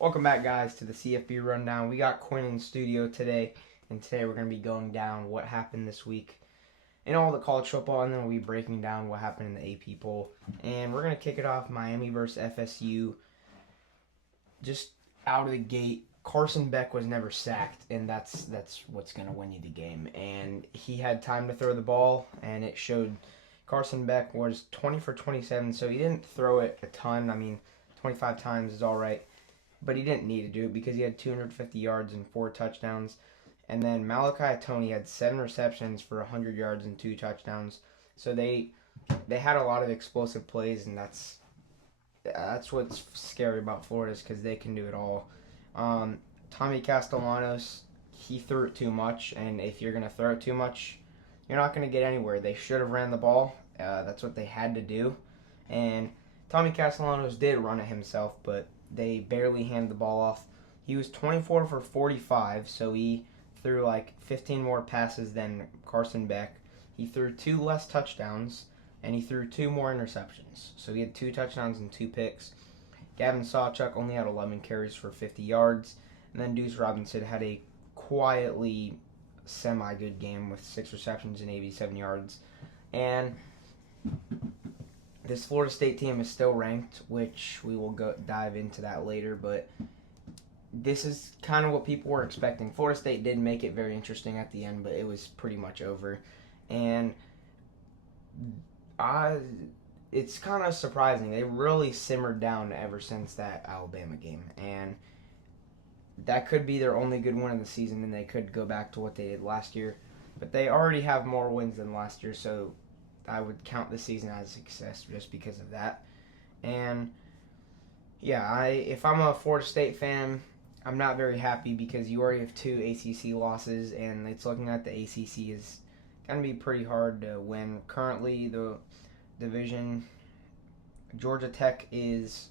Welcome back, guys, to the CFB Rundown. We got Quinn in studio today, and today we're going to be going down what happened this week in all the college football, and then we'll be breaking down what happened in the AP poll. And we're going to kick it off Miami versus FSU. Just out of the gate, Carson Beck was never sacked, and that's what's going to win you the game. And he had time to throw the ball, and it showed. Carson Beck was 20 for 27, so he didn't throw it a ton. I mean, 25 times is all right, but he didn't need to do it because he had 250 yards and 4 touchdowns. And then Malachi Tony had 7 receptions for 100 yards and 2 touchdowns. So they had a lot of explosive plays, and that's what's scary about Florida is because they can do it all. Tommy Castellanos, he threw it too much, and if you're going to throw it too much, you're not going to get anywhere. They should have ran the ball. That's what they had to do. And Tommy Castellanos did run it himself, but they barely handed the ball off. He was 24 for 45, so he threw like 15 more passes than Carson Beck. He threw 2 less touchdowns, and he threw 2 more interceptions. So he had 2 touchdowns and 2 picks. Gavin Sawchuk only had 11 carries for 50 yards. And then Deuce Robinson had a quietly semi-good game with 6 receptions and 87 yards. And this Florida State team is still ranked, which we will dive into that later, but this is kind of what people were expecting. Florida State did make it very interesting at the end, but it was pretty much over. And it's kind of surprising. They really simmered down ever since that Alabama game. And that could be their only good win of the season, and they could go back to what they did last year. But they already have more wins than last year, so I would count the season as a success just because of that. And yeah, if I'm a Florida State fan, I'm not very happy because you already have 2 ACC losses, and it's looking like the ACC is going to be pretty hard to win. Currently, the division, Georgia Tech is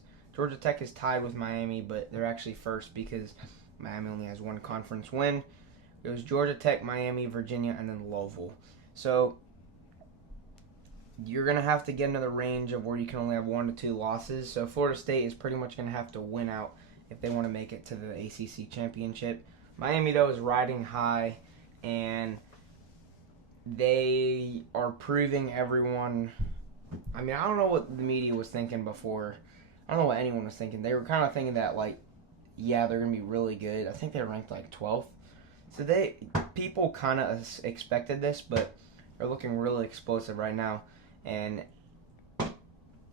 tied with Miami, but they're actually first because Miami only has 1 conference win. It was Georgia Tech, Miami, Virginia, and then Louisville. So you're going to have to get into the range of where you can only have 1 to 2 losses. So Florida State is pretty much going to have to win out if they want to make it to the ACC championship. Miami, though, is riding high, and they are proving everyone. I mean, I don't know what the media was thinking before. I don't know what anyone was thinking. They were kind of thinking that, like, yeah, they're going to be really good. I think they ranked, like, 12th. So people kind of expected this, but they're looking really explosive right now. And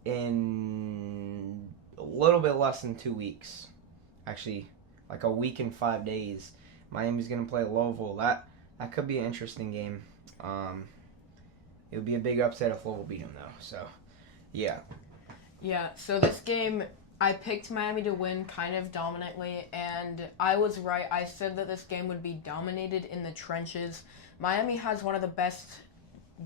in a little bit less than 2 weeks, actually, like a week and 5 days, Miami's going to play Louisville. That could be an interesting game. It would be a big upset if Louisville beat them, though. So, yeah. Yeah, so this game, I picked Miami to win kind of dominantly, and I was right. I said that this game would be dominated in the trenches. Miami has one of the best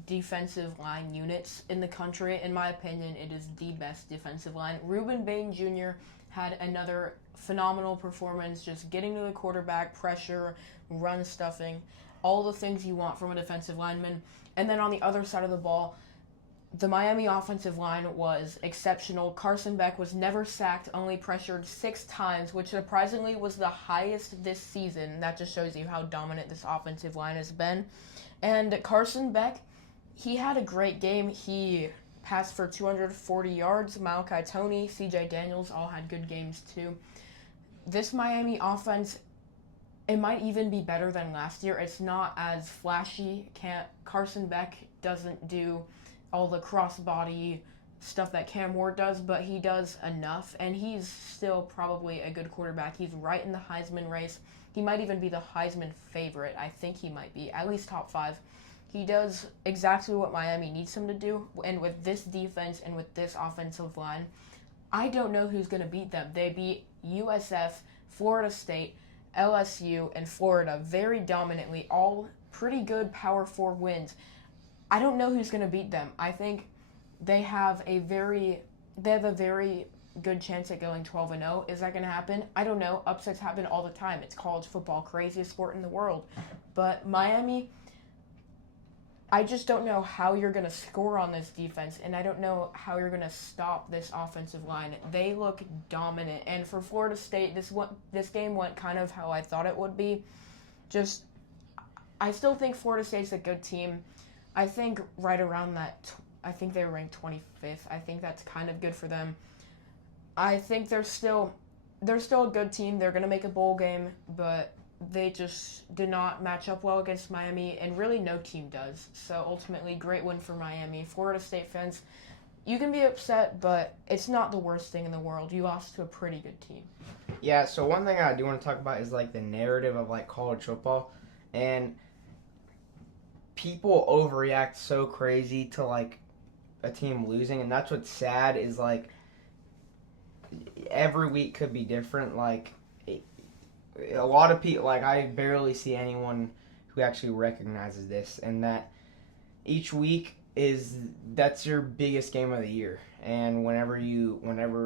defensive line units in the country. In my opinion, it is the best defensive line. Ruben Bain Jr. had another phenomenal performance, just getting to the quarterback, pressure, run stuffing, all the things you want from a defensive lineman. And then on the other side of the ball, the Miami offensive line was exceptional. Carson Beck was never sacked, only pressured 6 times, which surprisingly was the highest this season. That just shows you how dominant this offensive line has been. And Carson Beck, he had a great game. He passed for 240 yards. Malachi Tony, CJ Daniels all had good games too. This Miami offense, it might even be better than last year. It's not as flashy. Carson Beck doesn't do all the crossbody stuff that Cam Ward does, but he does enough, and he's still probably a good quarterback. He's right in the Heisman race. He might even be the Heisman favorite. I think he might be, at least top 5. He does exactly what Miami needs him to do, and with this defense and with this offensive line, I don't know who's going to beat them. They beat USF, Florida State, LSU, and Florida very dominantly, all pretty good Power 4 wins. I don't know who's going to beat them. I think they have a very good chance at going 12-0. Is that going to happen? I don't know. Upsets happen all the time. It's college football, craziest sport in the world. But Miami, I just don't know how you're going to score on this defense, and I don't know how you're going to stop this offensive line. They look dominant, and for Florida State, this game went kind of how I thought it would be. Just, I still think Florida State's a good team. I think right around that, I think they were ranked 25th. I think that's kind of good for them. I think they're still a good team. They're going to make a bowl game, but they just did not match up well against Miami, and really no team does. So ultimately, great win for Miami. Florida State fans, you can be upset, but it's not the worst thing in the world. You lost to a pretty good team. Yeah, so one thing I do want to talk about is like the narrative of like college football, and people overreact so crazy to like a team losing, and that's what's sad is like every week could be different. Like a lot of people, like I barely see anyone who actually recognizes this, and that each week that's your biggest game of the year, and whenever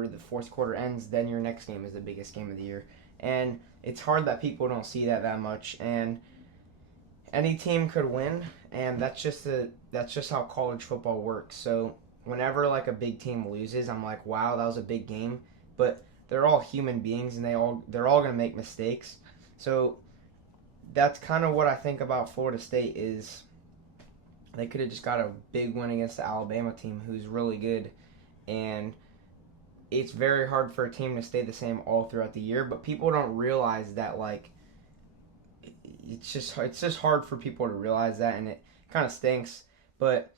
the fourth quarter ends, then your next game is the biggest game of the year, and it's hard that people don't see that much, and any team could win, and that's just how college football works. So whenever like a big team loses, I'm like, wow, that was a big game, but they're all human beings, and they're all gonna make mistakes. So that's kind of what I think about Florida State is they could have just got a big win against the Alabama team, who's really good, and it's very hard for a team to stay the same all throughout the year. But people don't realize that like it's just hard for people to realize that, and it kind of stinks. But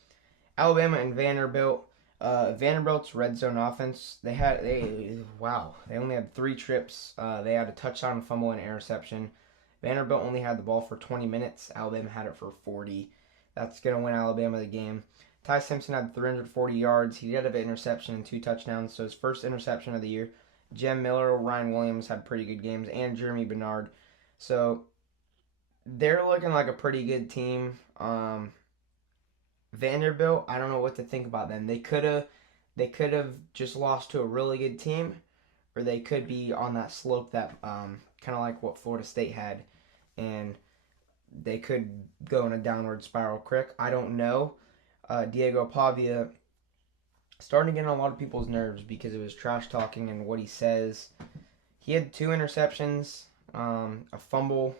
Alabama and Vanderbilt. Vanderbilt's red zone offense, they only had 3 trips. They had a touchdown, fumble, and interception. Vanderbilt only had the ball for 20 minutes. Alabama had it for 40. That's going to win Alabama the game. Ty Simpson had 340 yards. He did have an interception and 2 touchdowns, so his first interception of the year. Jem Miller, Ryan Williams had pretty good games, and Jeremy Bernard. So they're looking like a pretty good team. Vanderbilt, I don't know what to think about them. They could have just lost to a really good team, or they could be on that slope that kind of like what Florida State had, and they could go in a downward spiral quick. I don't know. Diego Pavia starting to get on a lot of people's nerves because of his trash talking and what he says. He had 2 interceptions, a fumble,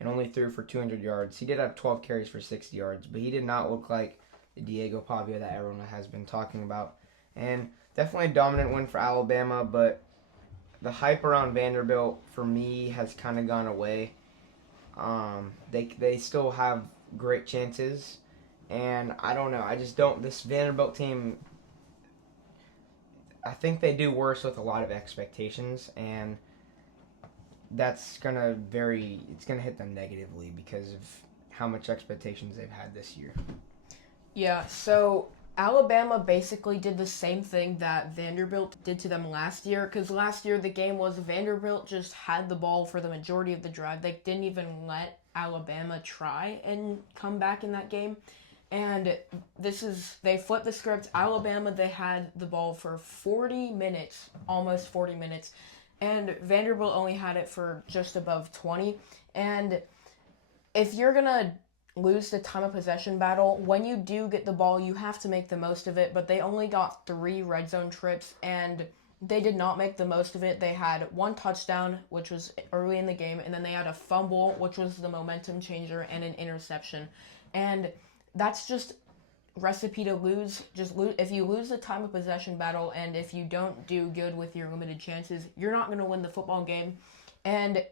and only threw for 200 yards. He did have 12 carries for 60 yards, but he did not look like the Diego Pavia that everyone has been talking about. And definitely a dominant win for Alabama, but the hype around Vanderbilt, for me, has kind of gone away. They still have great chances, and I don't know. I just don't. This Vanderbilt team, I think they do worse with a lot of expectations, and that's gonna it's gonna hit them negatively because of how much expectations they've had this year. Yeah, so Alabama basically did the same thing that Vanderbilt did to them last year, because last year the game was Vanderbilt just had the ball for the majority of the drive. They didn't even let Alabama try and come back in that game. And they flipped the script. Alabama, they had the ball for 40 minutes, almost 40 minutes. And Vanderbilt only had it for just above 20. And if you're going to lose the time of possession battle, when you do get the ball, you have to make the most of it. But they only got 3 red zone trips, and they did not make the most of it. They had 1 touchdown, which was early in the game, and then they had a fumble, which was the momentum changer, and an interception. And that's just recipe to lose. If you lose the time of possession battle, and if you don't do good with your limited chances, you're not going to win the football game. And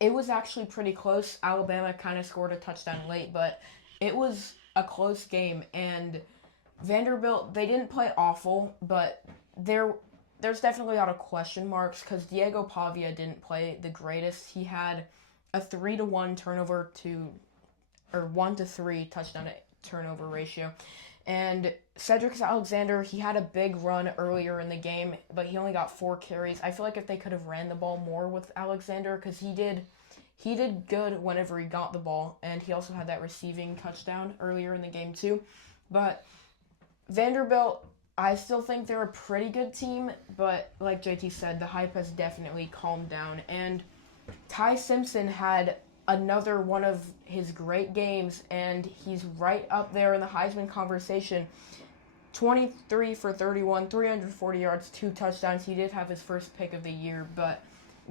it was actually pretty close. Alabama kind of scored a touchdown late, but it was a close game. And Vanderbilt, they didn't play awful, but there's definitely a lot of question marks because Diego Pavia didn't play the greatest. He had a 3-to-1 turnover or 1-to-3 touchdown turnover ratio. And Cedric Alexander, he had a big run earlier in the game, but he only got 4 carries. I feel like if they could have ran the ball more with Alexander, because he did good whenever he got the ball, and he also had that receiving touchdown earlier in the game too. But Vanderbilt, I still think they're a pretty good team, but like JT said, the hype has definitely calmed down. And Ty Simpson had another one of his great games, and he's right up there in the Heisman conversation. 23 for 31, 340 yards, 2 touchdowns. He did have his first pick of the year, but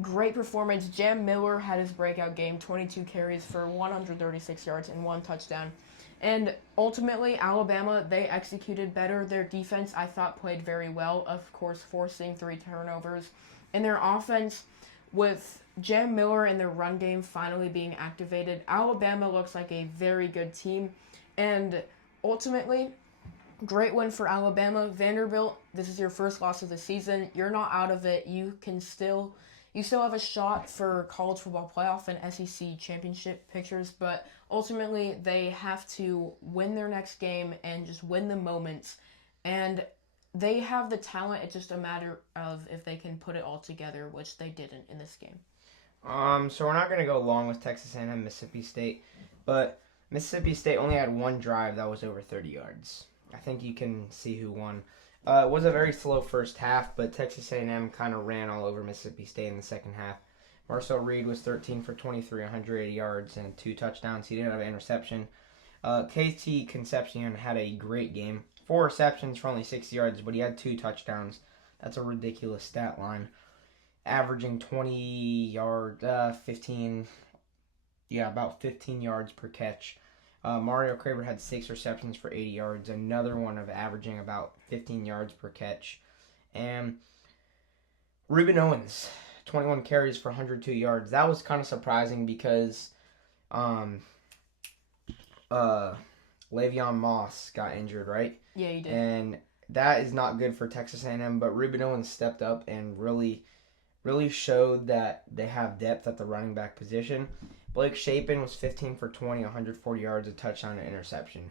great performance. Jam Miller had his breakout game, 22 carries for 136 yards and 1 touchdown. And ultimately, Alabama, they executed better. Their defense, I thought, played very well, of course, forcing 3 turnovers. And their offense, with Jam Miller and their run game finally being activated, Alabama looks like a very good team. And ultimately, great win for Alabama. Vanderbilt, this is your first loss of the season. You're not out of it. You still have a shot for college football playoff and SEC championship pictures, but ultimately they have to win their next game and just win the moments. And they have the talent. It's just a matter of if they can put it all together, which they didn't in this game. So we're not going to go long with Texas A&M, Mississippi State, but Mississippi State only had one drive that was over 30 yards. I think you can see who won. It was a very slow first half, but Texas A&M kind of ran all over Mississippi State in the second half. Marcel Reed was 13 for 23, 180 yards, and 2 touchdowns. He didn't have an interception. KT Concepcion had a great game. 4 receptions for only 60 yards, but he had 2 touchdowns. That's a ridiculous stat line. Averaging 20 yards, about 15 yards per catch. Mario Craver had 6 receptions for 80 yards, another one of averaging about 15 yards per catch. And Reuben Owens, 21 carries for 102 yards. That was kind of surprising because Le'Veon Moss got injured, right? Yeah, he did. And that is not good for Texas A&M, but Reuben Owens stepped up and really showed that they have depth at the running back position. Blake Shapen was 15 for 20, 140 yards, a touchdown, and interception.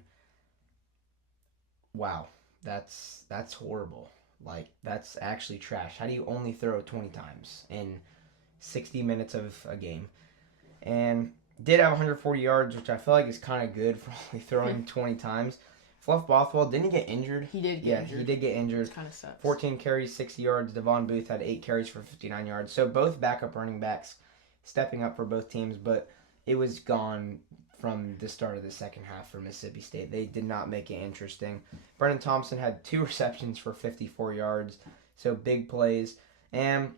Wow, that's horrible. Like, that's actually trash. How do you only throw 20 times in 60 minutes of a game? And did have 140 yards, which I feel like is kind of good for only throwing 20 times. Fluff Bothwell, didn't he get injured? He did get injured. Yeah, he did get injured. It kind of sucks. 14 carries, 60 yards. Devon Booth had 8 carries for 59 yards. So both backup running backs stepping up for both teams, but it was gone from the start of the second half for Mississippi State. They did not make it interesting. Brennan Thompson had 2 receptions for 54 yards, so big plays. And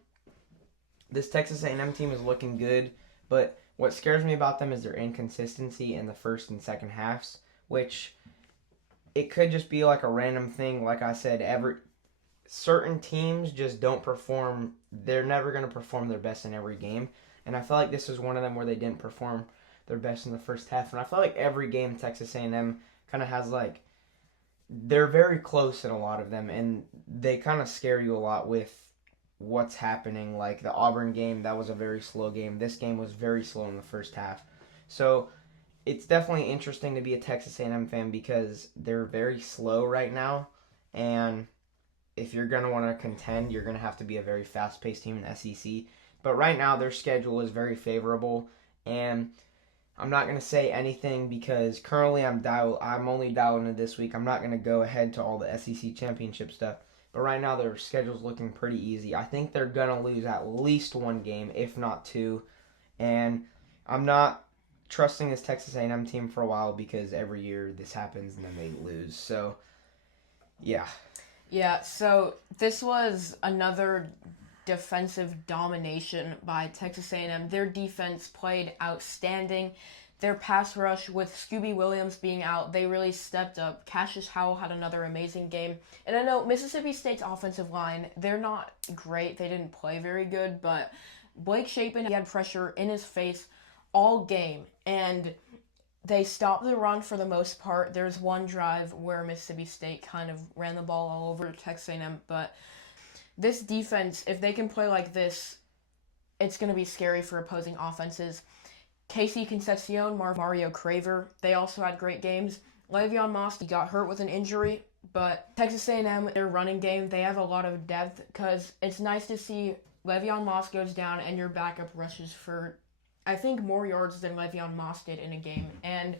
this Texas A&M team is looking good, but what scares me about them is their inconsistency in the first and second halves, which it could just be like a random thing. Like I said, certain teams just don't perform. They're never going to perform their best in every game. And I feel like this was one of them where they didn't perform their best in the first half. And I feel like every game Texas A&M kind of has they're very close in a lot of them. And they kind of scare you a lot with what's happening. Like the Auburn game, that was a very slow game. This game was very slow in the first half. So it's definitely interesting to be a Texas A&M fan because they're very slow right now. And if you're going to want to contend, you're going to have to be a very fast-paced team in the SEC. But right now, their schedule is very favorable, and I'm not going to say anything because currently I'm only dialed into this week. I'm not going to go ahead to all the SEC championship stuff. But right now, their schedule's looking pretty easy. I think they're going to lose at least 1 game, if not 2. And I'm not trusting this Texas A&M team for a while because every year this happens and then they lose. So, yeah. Yeah, so this was another defensive domination by Texas A&M. Their defense played outstanding. Their pass rush, with Scooby Williams being out, they really stepped up. Cassius Howell had another amazing game. And I know Mississippi State's offensive line, they're not great. They didn't play very good, but Blake Shapen, he had pressure in his face all game. And they stopped the run for the most part. There's one drive where Mississippi State kind of ran the ball all over Texas A&M, but this defense, if they can play like this, it's going to be scary for opposing offenses. KT Concepcion, Mario Craver, they also had great games. Le'Veon Moss, he got hurt with an injury, but Texas A&M, their running game, they have a lot of depth because it's nice to see Le'Veon Moss goes down and your backup rushes for, I think, more yards than Le'Veon Moss did in a game. And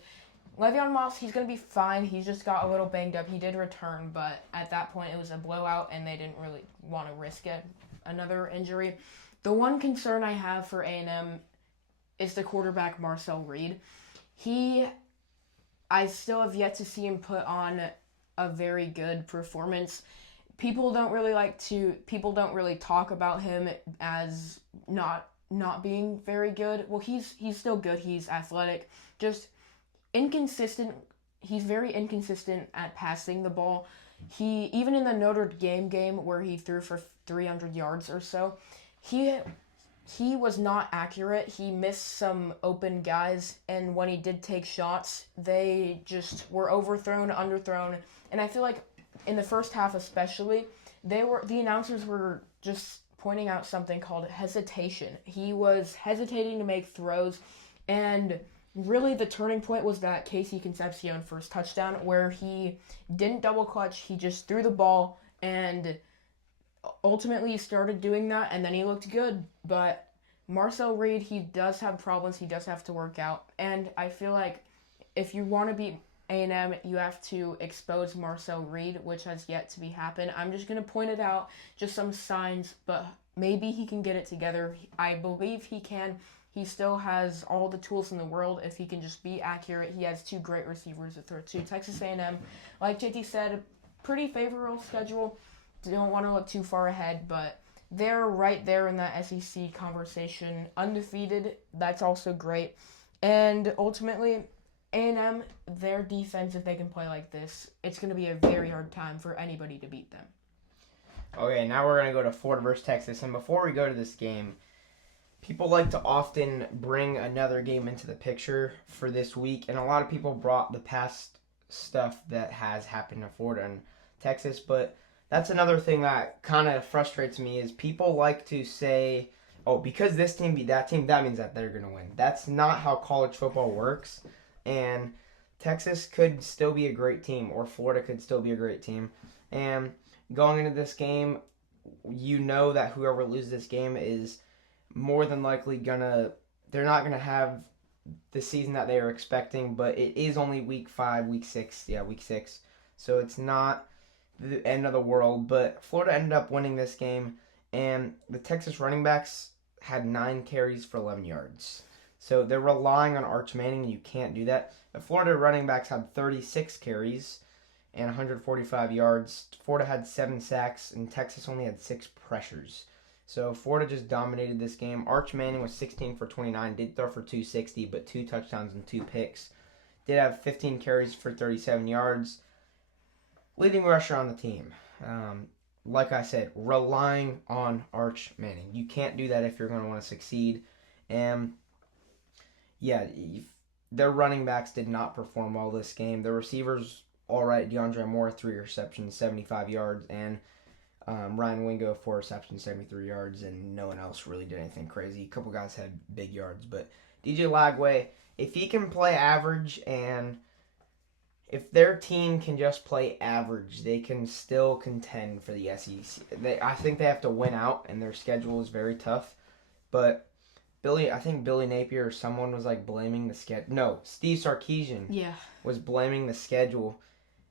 Le'Veon Moss, he's going to be fine. He's just got a little banged up. He did return, but at that point it was a blowout and they didn't really want to risk it. Another injury. The one concern I have for A&M is the quarterback Marcel Reed. I still have yet to see him put on a very good performance. People don't really talk about him as not being very good. Well, he's still good. He's athletic, just inconsistent. He's very inconsistent at passing the ball. He even in the Notre Dame game where he threw for 300 yards or so, he was not accurate. He missed some open guys, and when he did take shots, they just were overthrown, underthrown. And I feel like in the first half especially, the announcers were just pointing out something called hesitation. He was hesitating to make throws, and really the turning point was that Casey Concepcion first touchdown where he didn't double clutch. He just threw the ball, and ultimately he started doing that, and then he looked good. But Marcel Reed, he does have problems. He does have to work out, and I feel like if you want to beat A&M, you have to expose Marcel Reed, which has yet to be happen. I'm just going to point it out, just some signs, but maybe he can get it together. I believe he can. He still has all the tools in the world if he can just be accurate. He has two great receivers to throw to. Texas A&M, like JT said, pretty favorable schedule. Don't want to look too far ahead, but they're right there in that SEC conversation. Undefeated, that's also great. And ultimately, A&M, their defense, if they can play like this, it's going to be a very hard time for anybody to beat them. Okay, now we're going to go to Florida versus Texas. And before we go to this game, people like to often bring another game into the picture for this week. And a lot of people brought the past stuff that has happened to Florida and Texas. But that's another thing that kind of frustrates me is people like to say, oh, because this team beat that team, that means that they're going to win. That's not how college football works. And Texas could still be a great team, or Florida could still be a great team. And going into this game, you know that whoever loses this game is more than likely they're not gonna have the season that they are expecting, but it is only week 6. So it's not the end of the world. But Florida ended up winning this game, and the Texas running backs had 9 carries for 11 yards. So they're relying on Arch Manning, and you can't do that. The Florida running backs had 36 carries and 145 yards. Florida had 7 sacks, and Texas only had 6 pressures. So Florida just dominated this game. Arch Manning was 16 for 29, did throw for 260, but 2 touchdowns and 2 picks. Did have 15 carries for 37 yards. Leading rusher on the team. Like I said, relying on Arch Manning. You can't do that if you're going to want to succeed. And yeah, their running backs did not perform well this game. The receivers, all right. DeAndre Moore, 3 receptions, 75 yards, and Ryan Wingo, 4 receptions, 73 yards, and no one else really did anything crazy. A couple guys had big yards, but DJ Lagway, if he can play average, and if their team can just play average, they can still contend for the SEC. I think they have to win out, and their schedule is very tough, but I think Billy Napier or someone was like blaming the schedule. No, Steve Sarkisian was blaming the schedule.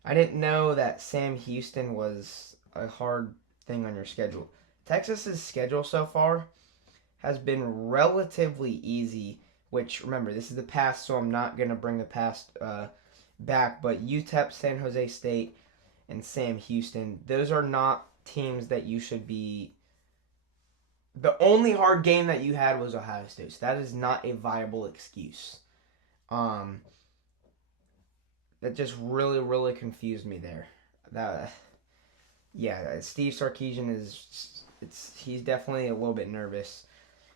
I didn't know that Sam Houston was a hard thing on your schedule. Texas's schedule so far has been relatively easy, which, remember, this is the past, so I'm not going to bring the past back, but UTEP, San Jose State, and Sam Houston, those are not teams that you should be. The only hard game that you had was Ohio State, so that is not a viable excuse. That just really, really confused me there. Steve Sarkisian he's definitely a little bit nervous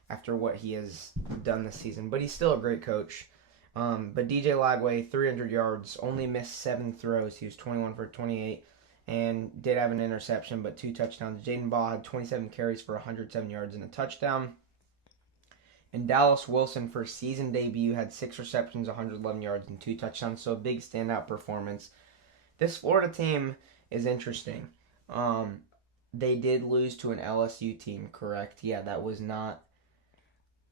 after what he has done this season, but he's still a great coach. But DJ Lagway, 300 yards, only missed 7 throws. He was 21 for 28 and did have an interception, but 2 touchdowns. Jaden Ball had 27 carries for 107 yards and a touchdown. And Dallas Wilson, for season debut, had 6 receptions, 111 yards, and 2 touchdowns. So a big standout performance. This Florida team is interesting. They did lose to an LSU team, correct? Yeah, that was not.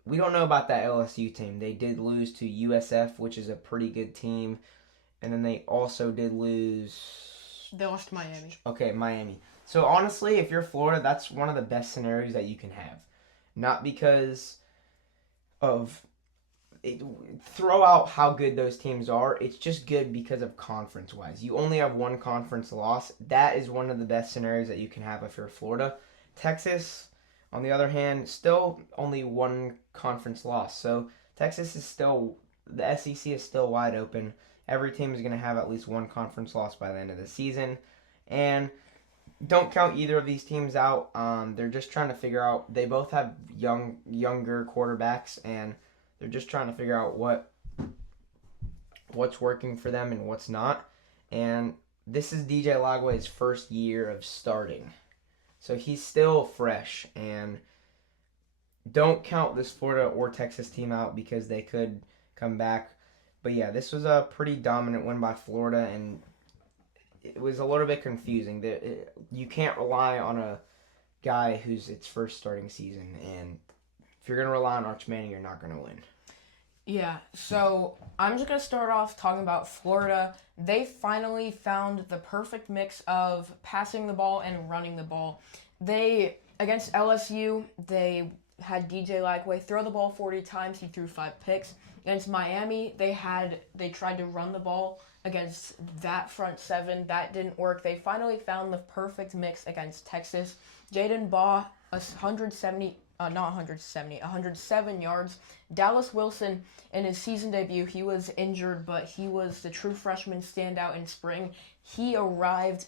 We don't know about that LSU team. They did lose to USF, which is a pretty good team. And then they also did lose. They lost to Miami. Okay, Miami. So honestly, if you're Florida, that's one of the best scenarios that you can have. Not because of throw out how good those teams are. It's just good because of conference-wise. You only have one conference loss. That is one of the best scenarios that you can have if you're Florida. Texas, on the other hand, still only one conference loss. So Texas is still, the SEC is still wide open. Every team is going to have at least one conference loss by the end of the season. And don't count either of these teams out. They're just trying to figure out, they both have younger quarterbacks, and they're just trying to figure out what's working for them and what's not. And this is DJ Lagway's first year of starting. So he's still fresh. And don't count this Florida or Texas team out because they could come back. But yeah, this was a pretty dominant win by Florida, and it was a little bit confusing. You can't rely on a guy who's its first starting season, and if you're going to rely on Arch Manning, you're not going to win. Yeah, so I'm just going to start off talking about Florida. They finally found the perfect mix of passing the ball and running the ball. Against LSU, they had DJ Lagway throw the ball 40 times. He threw 5 picks. Against Miami, they tried to run the ball against that front seven. That didn't work. They finally found the perfect mix against Texas. Jaden Baugh, 107 yards. Dallas Wilson, in his season debut, he was injured, but he was the true freshman standout in spring. He arrived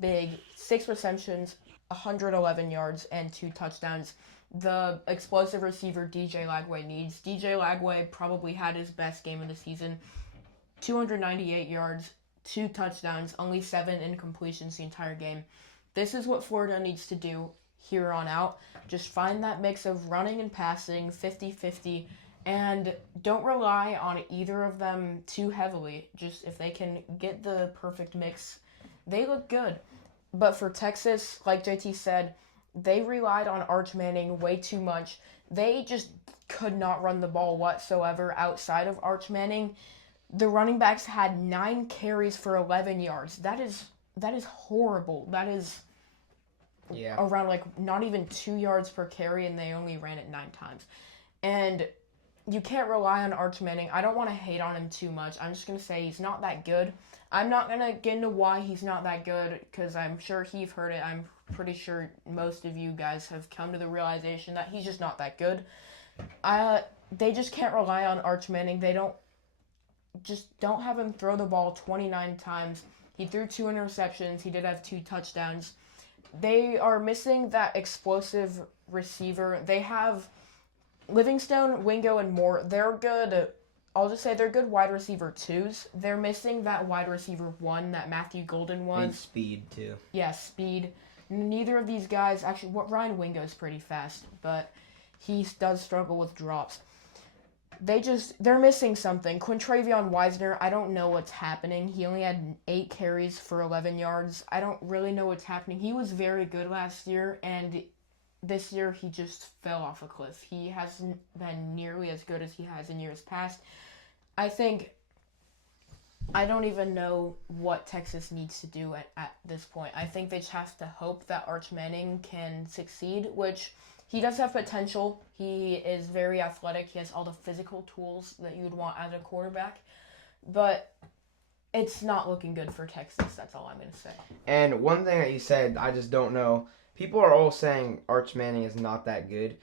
big, 6 receptions, 111 yards, and 2 touchdowns. The explosive receiver DJ Lagway needs. DJ Lagway probably had his best game of the season. 298 yards, 2 touchdowns, only 7 incompletions the entire game. This is what Florida needs to do here on out. Just find that mix of running and passing, 50-50, and don't rely on either of them too heavily. Just if they can get the perfect mix, they look good. But for Texas, like JT said, they relied on Arch Manning way too much. They just could not run the ball whatsoever outside of Arch Manning. The running backs had 9 carries for 11 yards. That is horrible. That is around not even 2 yards per carry, and they only ran it 9 times. And you can't rely on Arch Manning. I don't want to hate on him too much. I'm just going to say he's not that good. I'm not going to get into why he's not that good because I'm sure you've heard it. I'm pretty sure most of you guys have come to the realization that he's just not that good. They just can't rely on Arch Manning. They don't have him throw the ball 29 times. He threw 2 interceptions. He did have 2 touchdowns. They are missing that explosive receiver. They have Livingstone, Wingo, and Moore. They're good. I'll just say they're good wide receiver 2s. They're missing that wide receiver 1 that Matthew Golden was. And speed, too. Yeah, speed. Neither of these guys, actually, Ryan Wingo's pretty fast, but he does struggle with drops. They're missing something. Quintravion Wiesner, I don't know what's happening. He only had 8 carries for 11 yards. I don't really know what's happening. He was very good last year, and this year he just fell off a cliff. He hasn't been nearly as good as he has in years past. I don't even know what Texas needs to do at this point. I think they just have to hope that Arch Manning can succeed, which he does have potential. He is very athletic. He has all the physical tools that you would want as a quarterback. But it's not looking good for Texas. That's all I'm going to say. And one thing that you said, I just don't know. People are all saying Arch Manning is not that good.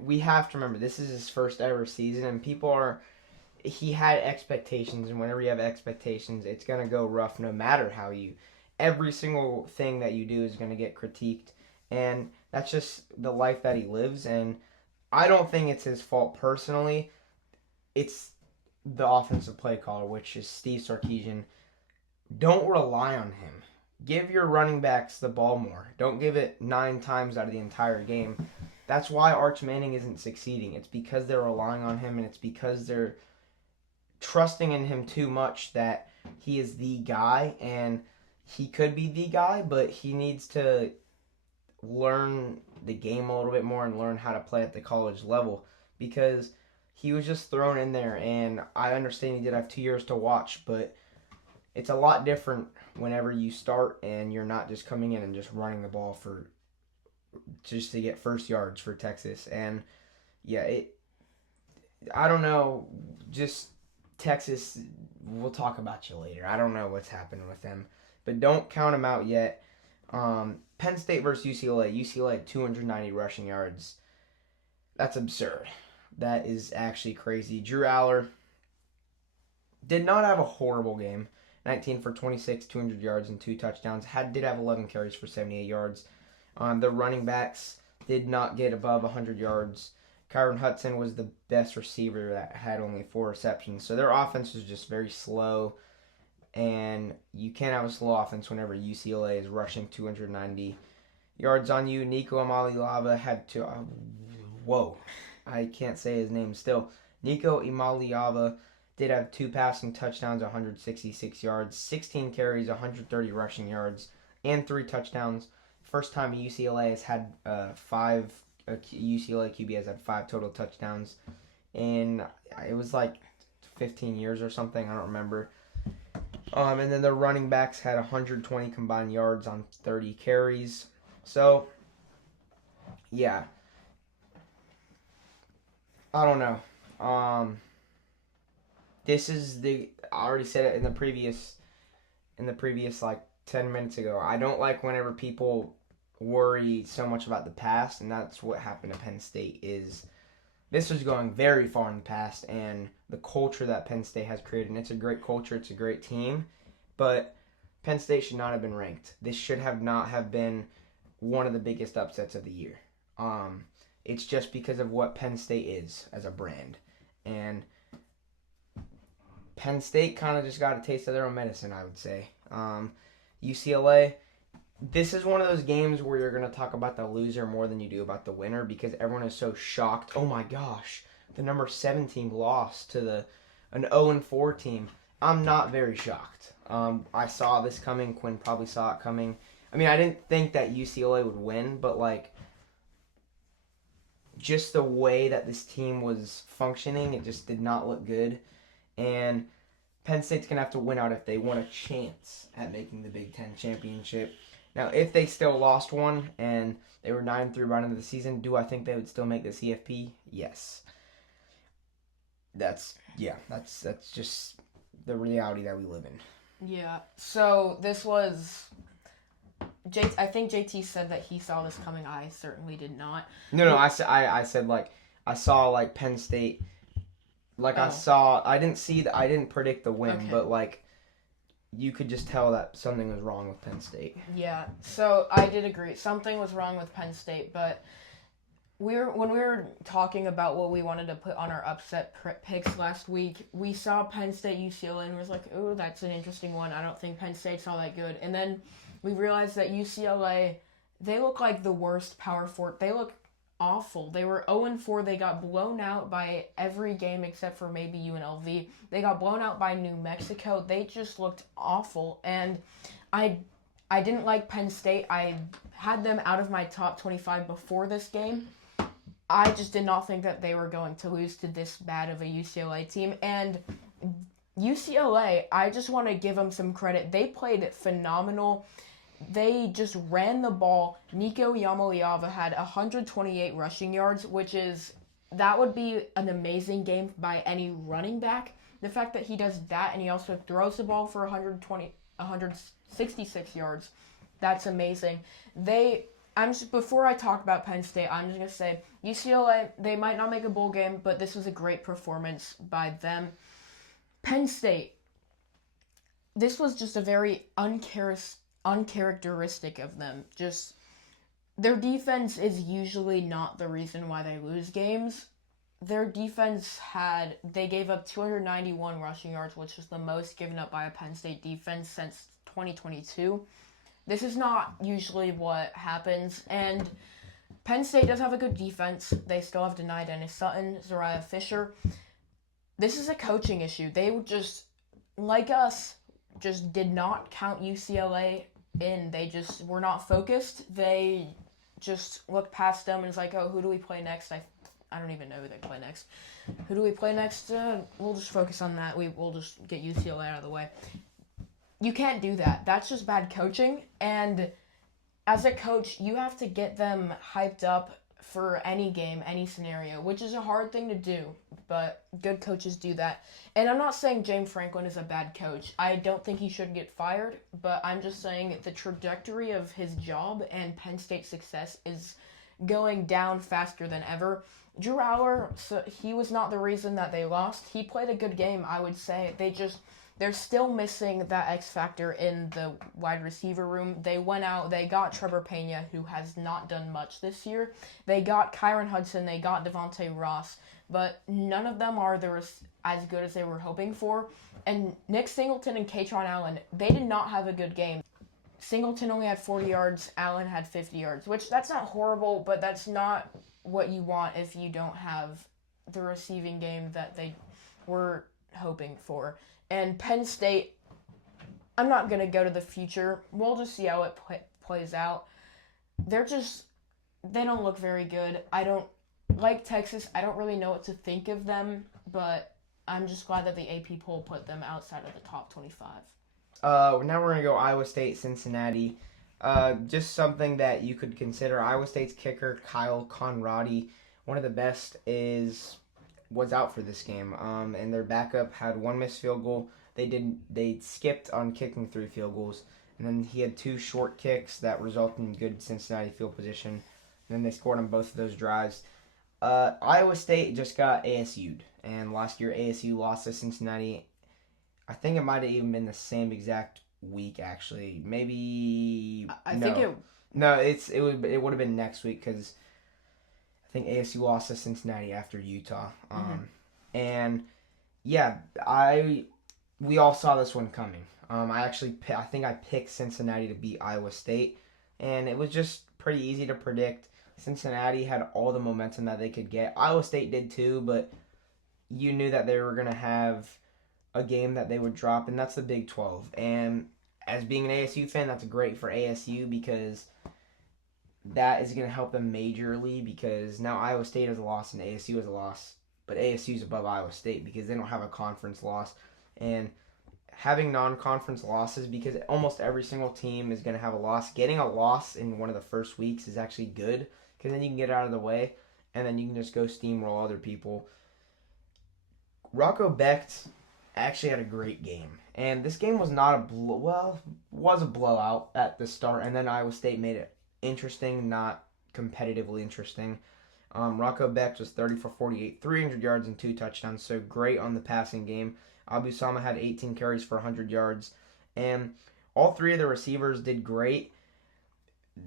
We have to remember, this is his first ever season, and he had expectations, and whenever you have expectations, it's going to go rough no matter how every single thing that you do is going to get critiqued, and that's just the life that he lives, and I don't think it's his fault personally. It's the offensive play caller, which is Steve Sarkisian. Don't rely on him. Give your running backs the ball more. Don't give it 9 times out of the entire game. That's why Arch Manning isn't succeeding. It's because they're relying on him, and it's because they're trusting in him too much that he is the guy, and he could be the guy, but he needs to learn the game a little bit more and learn how to play at the college level, because he was just thrown in there, and I understand he did have 2 years to watch, but it's a lot different whenever you start and you're not just coming in and just running the ball just to get first yards for Texas. And yeah, I don't know. Just Texas. We'll talk about you later. I don't know what's happening with them, but don't count them out yet. Penn State versus UCLA. UCLA had 290 rushing yards. That's absurd. That is actually crazy. Drew Aller did not have a horrible game. 19 for 26, 200 yards and 2 touchdowns. Did have 11 carries for 78 yards. The running backs did not get above 100 yards. Kyron Hudson was the best receiver that had only 4 receptions. So their offense was just very slow. And you can't have a slow offense whenever UCLA is rushing 290 yards on you. Nico Imaliava had to... I can't say his name still. Nico Imaliava did have 2 passing touchdowns, 166 yards, 16 carries, 130 rushing yards, and 3 touchdowns. First time UCLA has had UCLA QB has had 5 total touchdowns in, it was like 15 years or something, I don't remember. And then the running backs had 120 combined yards on 30 carries. So, yeah. I don't know. This is I already said it in the previous like 10 minutes ago. I don't like whenever people worry so much about the past, and that's what happened to Penn State. This was going very far in the past, and the culture that Penn State has created, and it's a great culture, it's a great team, but Penn State should not have been ranked. This should not have been one of the biggest upsets of the year. It's just because of what Penn State is as a brand, and Penn State kind of just got a taste of their own medicine, I would say. UCLA, this is one of those games where you're going to talk about the loser more than you do about the winner because everyone is so shocked. Oh my gosh, the number 7 team lost to an 0-4 team. I'm not very shocked. I saw this coming. Quinn probably saw it coming. I mean, I didn't think that UCLA would win, but like just the way that this team was functioning, it just did not look good. And Penn State's going to have to win out if they want a chance at making the Big Ten championship. Now, if they still lost one and they were 9-3 by the end of the season, do I think they would still make the CFP? Yes. That's just the reality that we live in. Yeah. So this was... I think JT said that he saw this coming. I certainly did not. No. I said like I saw like Penn State. Like I didn't predict the win, okay. But like you could just tell that something was wrong with Penn State. Yeah. So I did agree. Something was wrong with Penn State, but when we were talking about what we wanted to put on our upset picks last week, we saw Penn State UCLA and was like, "Oh, that's an interesting one. I don't think Penn State's all that good." And then we realized that UCLA, they look like the worst Power 4. They look awful. They were 0-4. They got blown out by every game except for maybe UNLV. They got blown out by New Mexico. They just looked awful. And I didn't like Penn State. I had them out of my top 25 before this game. I just did not think that they were going to lose to this bad of a UCLA team. And UCLA, I just want to give them some credit. They played phenomenal. They just ran the ball. Nico Imaliava had 128 rushing yards, that would be an amazing game by any running back. The fact that he does that and he also throws the ball for 166 yards, that's amazing. Before I talk about Penn State, I'm just going to say UCLA, they might not make a bowl game, but this was a great performance by them. Penn State, this was just a very uncharacteristic of them. Just their defense is usually not the reason why they lose games. Their defense they gave up 291 rushing yards, which is the most given up by a Penn State defense since 2022. This is not usually what happens, and Penn State does have a good defense. They still have Dani Dennis Sutton, Zariah Fisher. This is a coaching issue. They just, like us, just did not count UCLA in. They just were not focused. They just looked past them and was like, oh, who do we play next? I don't even know who they play next. Who do we play next? We'll just focus on that. We'll just get UCLA out of the way. You can't do that. That's just bad coaching. And as a coach, you have to get them hyped up for any game, any scenario, which is a hard thing to do, but good coaches do that. And I'm not saying James Franklin is a bad coach. I don't think he should get fired, but I'm just saying the trajectory of his job and Penn State's success is going down faster than ever. Drew Aller, so he was not the reason that they lost. He played a good game, I would say. They're still missing that X factor in the wide receiver room. They went out, they got Trevor Pena, who has not done much this year. They got Kyron Hudson, they got Devontae Ross, but none of them are as good as they were hoping for. And Nick Singleton and Katron Allen, they did not have a good game. Singleton only had 40 yards, Allen had 50 yards, which that's not horrible, but that's not what you want if you don't have the receiving game that they were hoping for. And Penn State, I'm not going to go to the future. We'll just see how it plays out. They don't look very good. Like Texas, I don't really know what to think of them, but I'm just glad that the AP poll put them outside of the top 25. Now we're going to go Iowa State, Cincinnati. Just something that you could consider. Iowa State's kicker, Kyle Conradi, one of the best, was out for this game. And their backup had one missed field goal. They skipped on kicking 3 field goals. And then he had 2 short kicks that resulted in good Cincinnati field position. And then they scored on both of those drives. Iowa State just got ASU'd. And last year ASU lost to Cincinnati. I think it might have even been the same exact week, actually. Maybe it would have been next week because I think ASU lost to Cincinnati after Utah. And yeah, we all saw this one coming. I think I picked Cincinnati to beat Iowa State, and it was just pretty easy to predict. Cincinnati had all the momentum that they could get. Iowa State did too, but you knew that they were going to have a game that they would drop, and that's the Big 12. And as being an ASU fan, that's great for ASU because that is going to help them majorly because now Iowa State has a loss and ASU has a loss, but ASU is above Iowa State because they don't have a conference loss. And having non-conference losses, because almost every single team is going to have a loss, getting a loss in one of the first weeks is actually good because then you can get it out of the way and then you can just go steamroll other people. Rocco Becht actually had a great game. And this game was not was a blowout at the start, and then Iowa State made it interesting, not competitively interesting. Rocco Becht was 30 for 48, 300 yards and 2 touchdowns, so great on the passing game. Abu Sama had 18 carries for 100 yards, and all 3 of the receivers did great.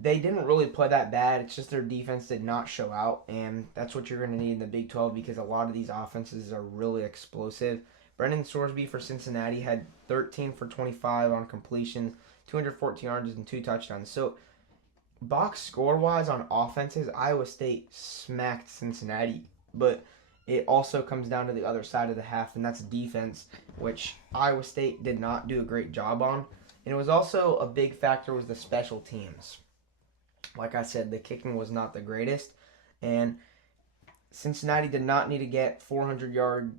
They didn't really play that bad. It's just their defense did not show out, and that's what you're going to need in the Big 12 because a lot of these offenses are really explosive. Brendan Sorsby for Cincinnati had 13 for 25 on completions, 214 yards and 2 touchdowns. So, box score-wise on offenses, Iowa State smacked Cincinnati, but it also comes down to the other side of the half, and that's defense, which Iowa State did not do a great job on. And it was also a big factor was the special teams. Like I said, the kicking was not the greatest, and Cincinnati did not need to get 400-yard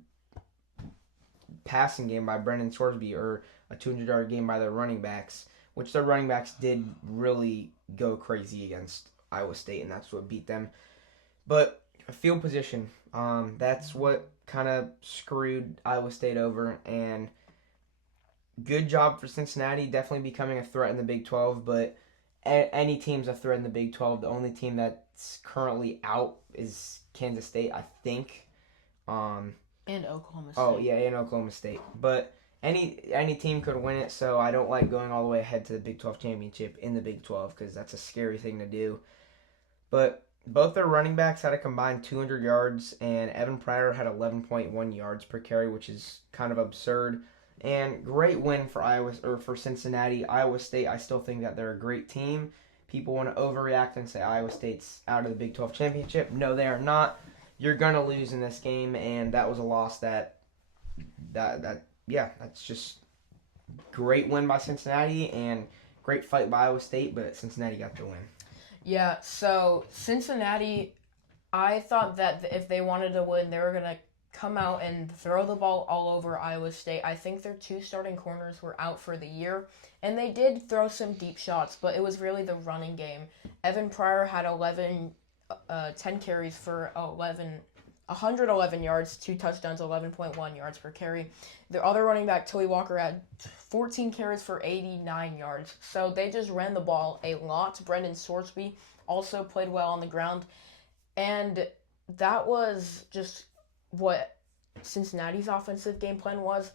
passing game by Brendan Sorsby or a 200-yard game by their running backs, which their running backs did really go crazy against Iowa State, and that's what beat them. But field position, that's what kind of screwed Iowa State over, and good job for Cincinnati, definitely becoming a threat in the Big 12, but any team's a threat in the Big 12. The only team that's currently out is Kansas State, I think. And Oklahoma State. Oh, yeah, and Oklahoma State. But any team could win it, so I don't like going all the way ahead to the Big 12 championship in the Big 12 because that's a scary thing to do. But both their running backs had a combined 200 yards, and Evan Pryor had 11.1 yards per carry, which is kind of absurd. And great win for Cincinnati. Iowa State, I still think that they're a great team. People want to overreact and say Iowa State's out of the Big 12 championship. No, they are not. You're going to lose in this game, and that was a loss that's just great win by Cincinnati and great fight by Iowa State, but Cincinnati got the win. Yeah, so Cincinnati, I thought that if they wanted to win, they were going to come out and throw the ball all over Iowa State. I think their 2 starting corners were out for the year, and they did throw some deep shots, but it was really the running game. Evan Pryor had 11 10 carries for 111 yards, 2 touchdowns, 11.1 yards per carry. The other running back, Tilly Walker, had 14 carries for 89 yards. So they just ran the ball a lot. Brendan Sorsby also played well on the ground. And that was just what Cincinnati's offensive game plan was.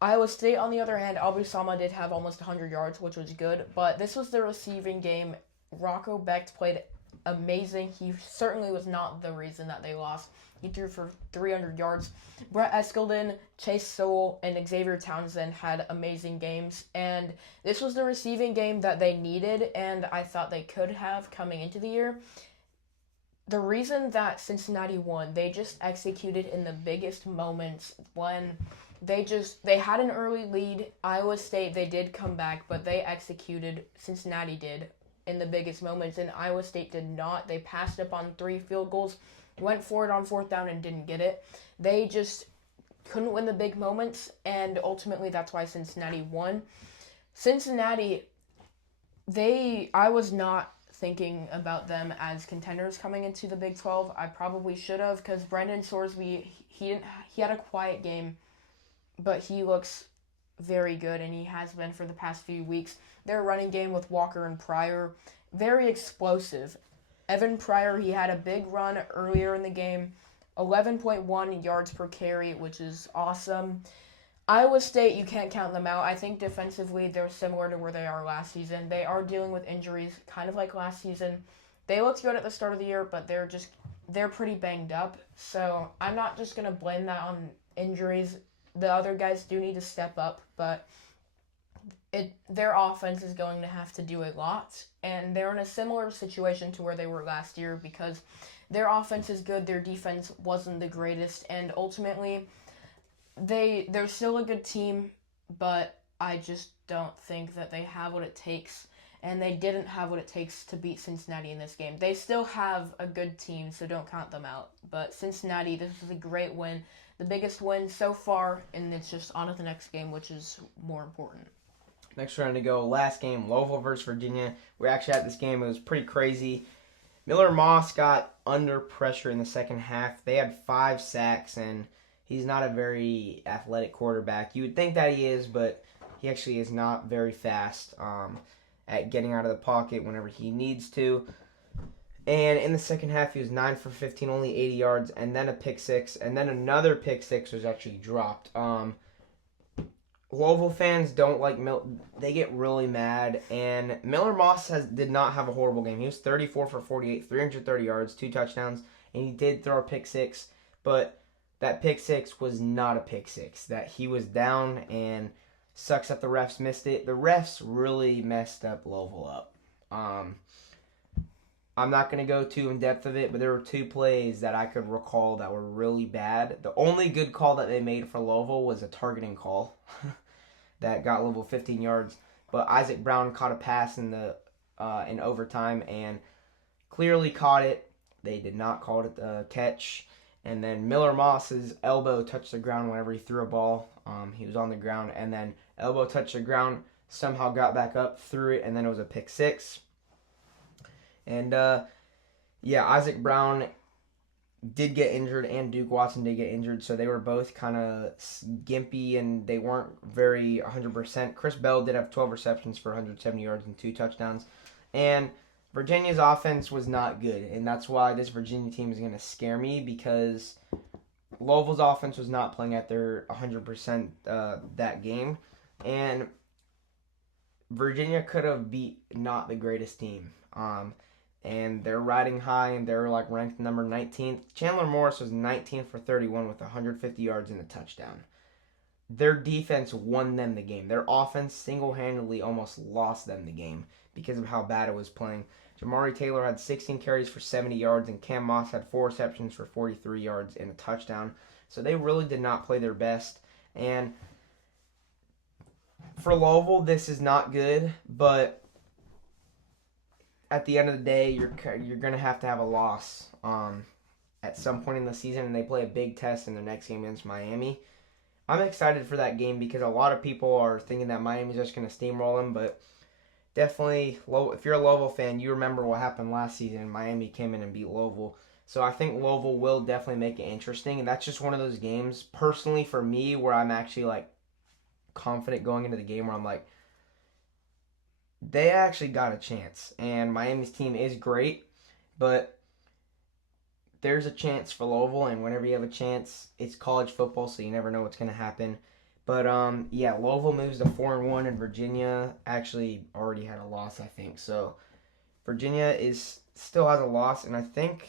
Iowa State, on the other hand, Aubrey Sama did have almost 100 yards, which was good. But this was the receiving game. Rocco Becht played amazing. He certainly was not the reason that they lost. He threw for 300 yards. Brett Eskeldon, Chase Sowell, and Xavier Townsend had amazing games. And this was the receiving game that they needed, and I thought they could have coming into the year. The reason that Cincinnati won, they just executed in the biggest moments when they had an early lead. Iowa State, they did come back, but they executed, Cincinnati did, in the biggest moments, and Iowa State did not. They passed up on 3 field goals, went for it on 4th down and didn't get it. They just couldn't win the big moments, and ultimately that's why Cincinnati won. Cincinnati, I was not thinking about them as contenders coming into the Big 12. I probably should have, because Brendan Sorsby, he had a quiet game, but he looks very good, and he has been for the past few weeks. Their running game with Walker and Pryor, very explosive. Evan Pryor, he had a big run earlier in the game, 11.1 yards per carry, which is awesome. Iowa State, you can't count them out. I think defensively they're similar to where they are last season. They are dealing with injuries, kind of like last season. They looked good at the start of the year, but they're pretty banged up. So I'm not just going to blame that on injuries. The other guys do need to step up, but their offense is going to have to do a lot, and they're in a similar situation to where they were last year because their offense is good, their defense wasn't the greatest, and ultimately they're still a good team, but I just don't think that they have what it takes, and they didn't have what it takes to beat Cincinnati in this game. They still have a good team, so don't count them out, but Cincinnati, this is a great win, the biggest win so far, and it's just on to the next game, which is more important. Next round to go. Last game, Louisville versus Virginia. We're actually at this game. It was pretty crazy. Miller Moss got under pressure in the second half. They had 5 sacks, and he's not a very athletic quarterback. You would think that he is, but he actually is not very fast at getting out of the pocket whenever he needs to. And in the second half, he was 9 for 15, only 80 yards, and then a pick six, and then another pick six was actually dropped. Louisville fans don't like they get really mad, and Miller Moss did not have a horrible game. He was 34 for 48, 330 yards, 2 touchdowns, and he did throw a pick six, but that pick six was not a pick six. That he was down, and sucks that the refs missed it. The refs really messed up Louisville up. I'm not going to go too in depth of it, but there were 2 plays that I could recall that were really bad. The only good call that they made for Louisville was a targeting call that got Louisville 15 yards. But Isaac Brown caught a pass in overtime and clearly caught it. They did not call it a catch. And then Miller Moss's elbow touched the ground whenever he threw a ball. He was on the ground, and then elbow touched the ground, somehow got back up, threw it, and then it was a pick six. And, Isaac Brown did get injured, and Duke Watson did get injured, so they were both kind of gimpy, and they weren't very 100%. Chris Bell did have 12 receptions for 170 yards and 2 touchdowns. And Virginia's offense was not good, and that's why this Virginia team is going to scare me, because Louisville's offense was not playing at their 100% that game. And Virginia could have beat not the greatest team. And they're riding high, and they're ranked number 19th. Chandler Morris was 19 for 31 with 150 yards and a touchdown. Their defense won them the game. Their offense single-handedly almost lost them the game because of how bad it was playing. Jamari Taylor had 16 carries for 70 yards, and Cam Moss had 4 receptions for 43 yards and a touchdown. So they really did not play their best. And for Louisville, this is not good, but at the end of the day, you're going to have a loss at some point in the season, and they play a big test in their next game against Miami. I'm excited for that game because a lot of people are thinking that Miami's just going to steamroll them, but definitely, if you're a Louisville fan, you remember what happened last season. Miami came in and beat Louisville. So I think Louisville will definitely make it interesting. And that's just one of those games, personally for me, where I'm actually like confident going into the game where I'm like, they actually got a chance. And Miami's team is great, but there's a chance for Louisville, and whenever you have a chance, it's college football, so you never know what's going to happen. But yeah, Louisville moves to 4-1, and Virginia actually already had a loss, I think. So Virginia still has a loss, and I think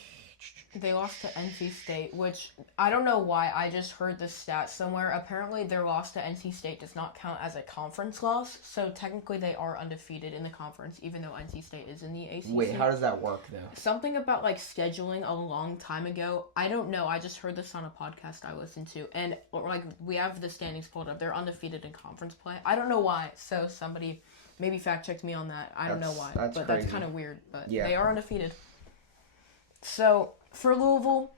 they lost to NC State, which I don't know why. I just heard this stat somewhere. Apparently, their loss to NC State does not count as a conference loss, so technically they are undefeated in the conference, even though NC State is in the ACC. Wait, how does that work, though? Something about, like, scheduling a long time ago. I don't know. I just heard this on a podcast I listened to, and, like, we have the standings pulled up. They're undefeated in conference play. I don't know why, so somebody maybe fact-checked me on that. I don't know why, but crazy. That's kind of weird, but yeah. They are undefeated. So, for Louisville,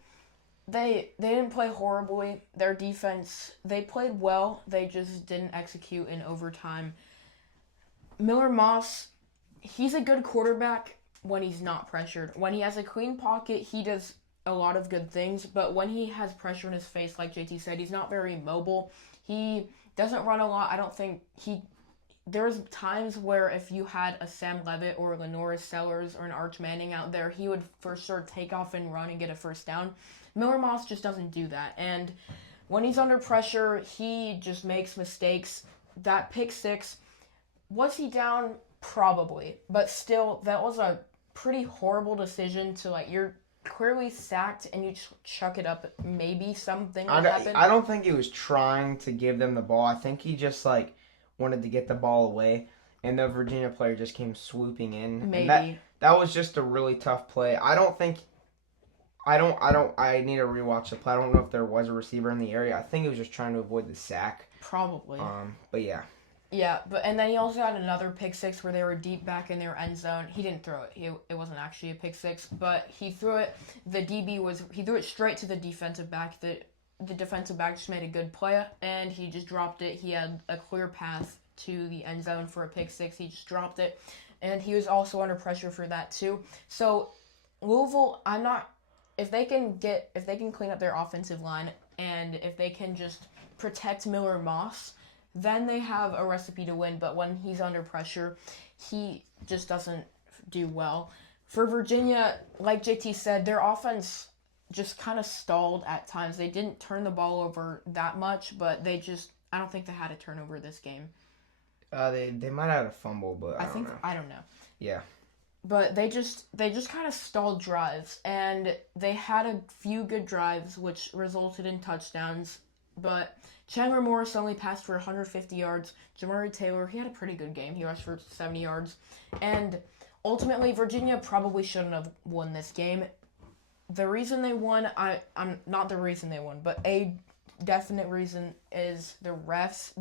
they didn't play horribly. Their defense, they played well. They just didn't execute in overtime. Miller Moss, he's a good quarterback when he's not pressured. When he has a clean pocket, he does a lot of good things. But when he has pressure in his face, like JT said, he's not very mobile. He doesn't run a lot. I don't think there's times where if you had a Sam Levitt or a Lenoris Sellers or an Arch Manning out there, he would for sure take off and run and get a first down. Miller Moss just doesn't do that. And when he's under pressure, he just makes mistakes. That pick six, was he down? Probably. But still, that was a pretty horrible decision to, like, you're clearly sacked and you chuck it up. Maybe something will happen. I don't think he was trying to give them the ball. I think he just, like, wanted to get the ball away, and the Virginia player just came swooping in. Maybe. And that was just a really tough play. I need to rewatch the play. I don't know if there was a receiver in the area. I think he was just trying to avoid the sack. Probably. But yeah. Yeah, and then he also had another pick six where they were deep back in their end zone. He didn't throw it. It wasn't actually a pick six, but he threw it. He threw it straight to the defensive back. The defensive back just made a good play, and he just dropped it. He had a clear path to the end zone for a pick six. He just dropped it, and he was also under pressure for that too. So Louisville, if they can clean up their offensive line, and if they can just protect Miller Moss, then they have a recipe to win. But when he's under pressure, he just doesn't do well. For Virginia, like JT said, their offense just kind of stalled at times. They didn't turn the ball over that much, but I don't think they had a turnover this game. They might have had a fumble, but I don't know. Yeah. But they just kind of stalled drives, and they had a few good drives which resulted in touchdowns, but Chandler Morris only passed for 150 yards. Jamari Taylor, he had a pretty good game. He rushed for 70 yards. And ultimately, Virginia probably shouldn't have won this game. The reason they won, I'm not the reason they won, but a definite reason is the refs.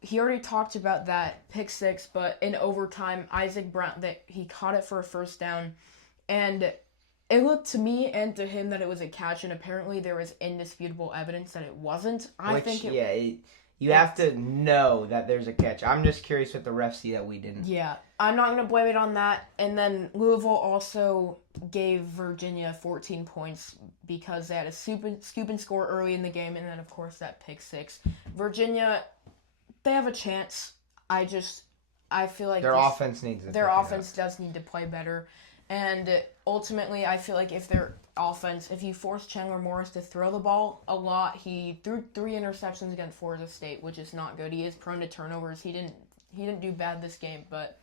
He already talked about that pick six, but in overtime, Isaac Brown, he caught it for a first down, and it looked to me and to him that it was a catch, and apparently there was indisputable evidence that it wasn't. You have to know that there's a catch. I'm just curious what the refs see that we didn't. Yeah, I'm not going to blame it on that. And then Louisville also gave Virginia 14 points because they had a scoop and score early in the game, and then, of course, that pick six. Virginia, they have a chance. I feel like their offense needs to their offense does need to play better. And ultimately, I feel like if you force Chandler Morris to throw the ball a lot, he threw 3 interceptions against Florida State, which is not good. He is prone to turnovers. He didn't do bad this game, but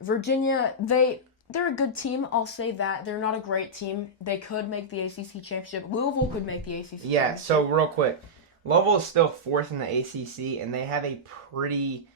Virginia, they're a good team. I'll say that. They're not a great team. They could make the ACC championship. Louisville could make the ACC championship. Yeah, so real quick. Louisville is still 4th in the ACC, and they have a pretty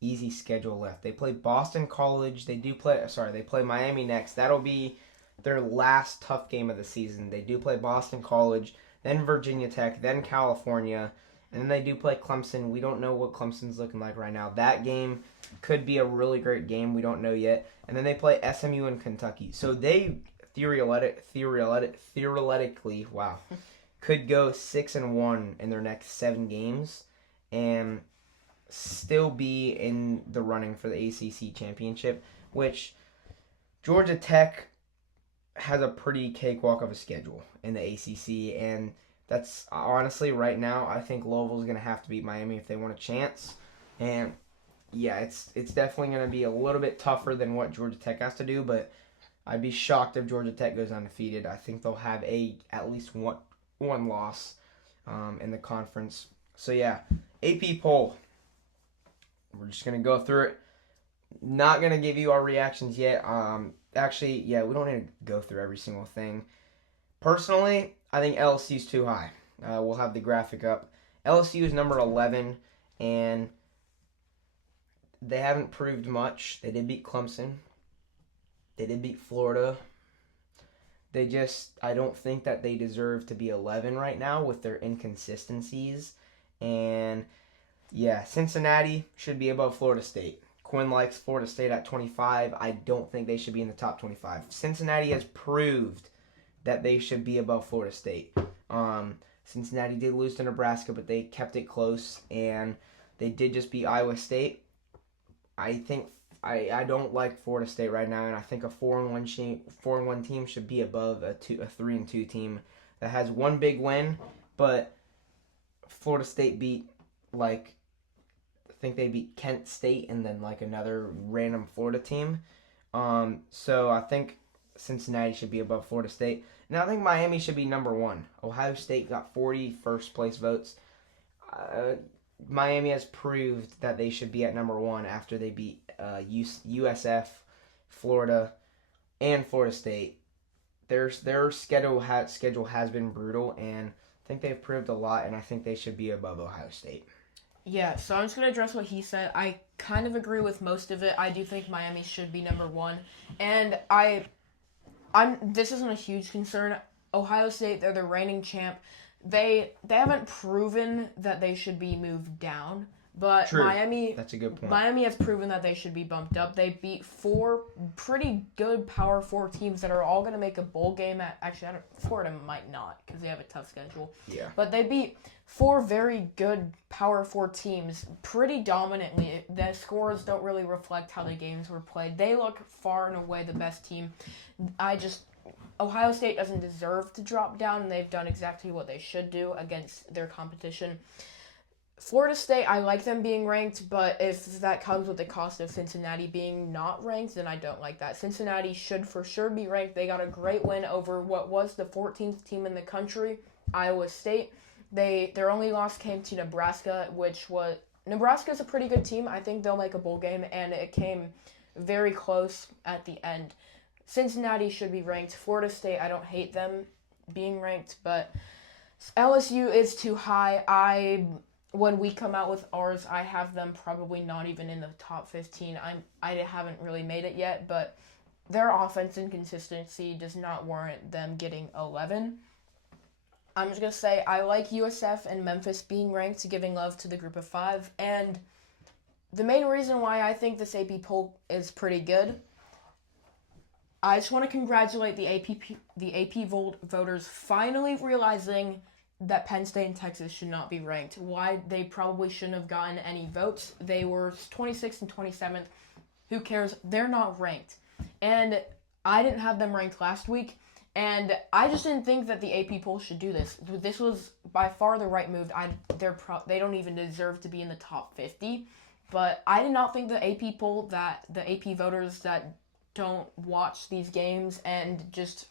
easy schedule left. They play Boston College. They play Miami next. That'll be their last tough game of the season. They do play Boston College, then Virginia Tech, then California, and then they do play Clemson. We don't know what Clemson's looking like right now. That game could be a really great game. We don't know yet. And then they play SMU and Kentucky. So they theoretically, could go 6-1 in their next 7 games. And still be in the running for the ACC championship, which Georgia Tech has a pretty cakewalk of a schedule in the ACC, and that's honestly right now I think Louisville's going to have to beat Miami if they want a chance. And yeah, it's definitely going to be a little bit tougher than what Georgia Tech has to do, but I'd be shocked if Georgia Tech goes undefeated. I think they'll have at least one loss in the conference. So yeah, AP poll. We're just going to go through it. Not going to give you our reactions yet. Actually, yeah, we don't need to go through every single thing. Personally, I think LSU's too high. We'll have the graphic up. LSU is number 11, and they haven't proved much. They did beat Clemson. They did beat Florida. I don't think that they deserve to be 11 right now with their inconsistencies. And yeah, Cincinnati should be above Florida State. Quinn likes Florida State at 25. I don't think they should be in the top 25. Cincinnati has proved that they should be above Florida State. Cincinnati did lose to Nebraska, but they kept it close, and they did just beat Iowa State. I don't like Florida State right now, and I think a 4-1 team should be above a 3-2 team that has one big win, but Florida State beat I think they beat Kent State and then another random Florida team. So I think Cincinnati should be above Florida State. Now I think Miami should be number 1. Ohio State got 40 first place votes. Miami has proved that they should be at number 1 after they beat USF, Florida, and Florida State. Their schedule has been brutal, and I think they've proved a lot, and I think they should be above Ohio State. Yeah, so I'm just going to address what he said. I kind of agree with most of it. I do think Miami should be number 1. And this isn't a huge concern. Ohio State, they're the reigning champ. They haven't proven that they should be moved down. But True. Miami, that's a good point. Miami has proven that they should be bumped up. They beat 4 pretty good Power 4 teams that are all going to make a bowl game. Florida might not because they have a tough schedule. Yeah. But they beat 4 very good Power 4 teams pretty dominantly. The scores don't really reflect how the games were played. They look far and away the best team. Ohio State doesn't deserve to drop down, and they've done exactly what they should do against their competition. Florida State, I like them being ranked, but if that comes with the cost of Cincinnati being not ranked, then I don't like that. Cincinnati should for sure be ranked. They got a great win over what was the 14th team in the country, Iowa State. Their only loss came to Nebraska, Nebraska's a pretty good team. I think they'll make a bowl game, and it came very close at the end. Cincinnati should be ranked. Florida State, I don't hate them being ranked, but LSU is too high. When we come out with ours, I have them probably not even in the top 15. I haven't really made it yet, but their offense inconsistency does not warrant them getting 11. I'm just going to say I like USF and Memphis being ranked, giving love to the group of 5. And the main reason why I think this AP poll is pretty good, I just want to congratulate the AP voters finally realizing that Penn State and Texas should not be ranked. Why they probably shouldn't have gotten any votes. They were 26th and 27th. Who cares? They're not ranked. And I didn't have them ranked last week. And I just didn't think that the AP poll should do this. This was by far the right move. They don't even deserve to be in the top 50. But I did not think the AP poll, that the AP voters that don't watch these games and just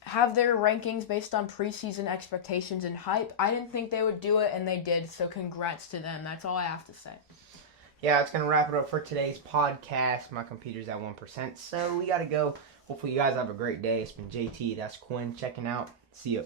have their rankings based on preseason expectations and hype, I didn't think they would do it, and they did, so congrats to them. That's all I have to say. Yeah, it's going to wrap it up for today's podcast. My computer's at 1%, so we got to go. Hopefully you guys have a great day. It's been JT, that's Quinn, checking out. See ya.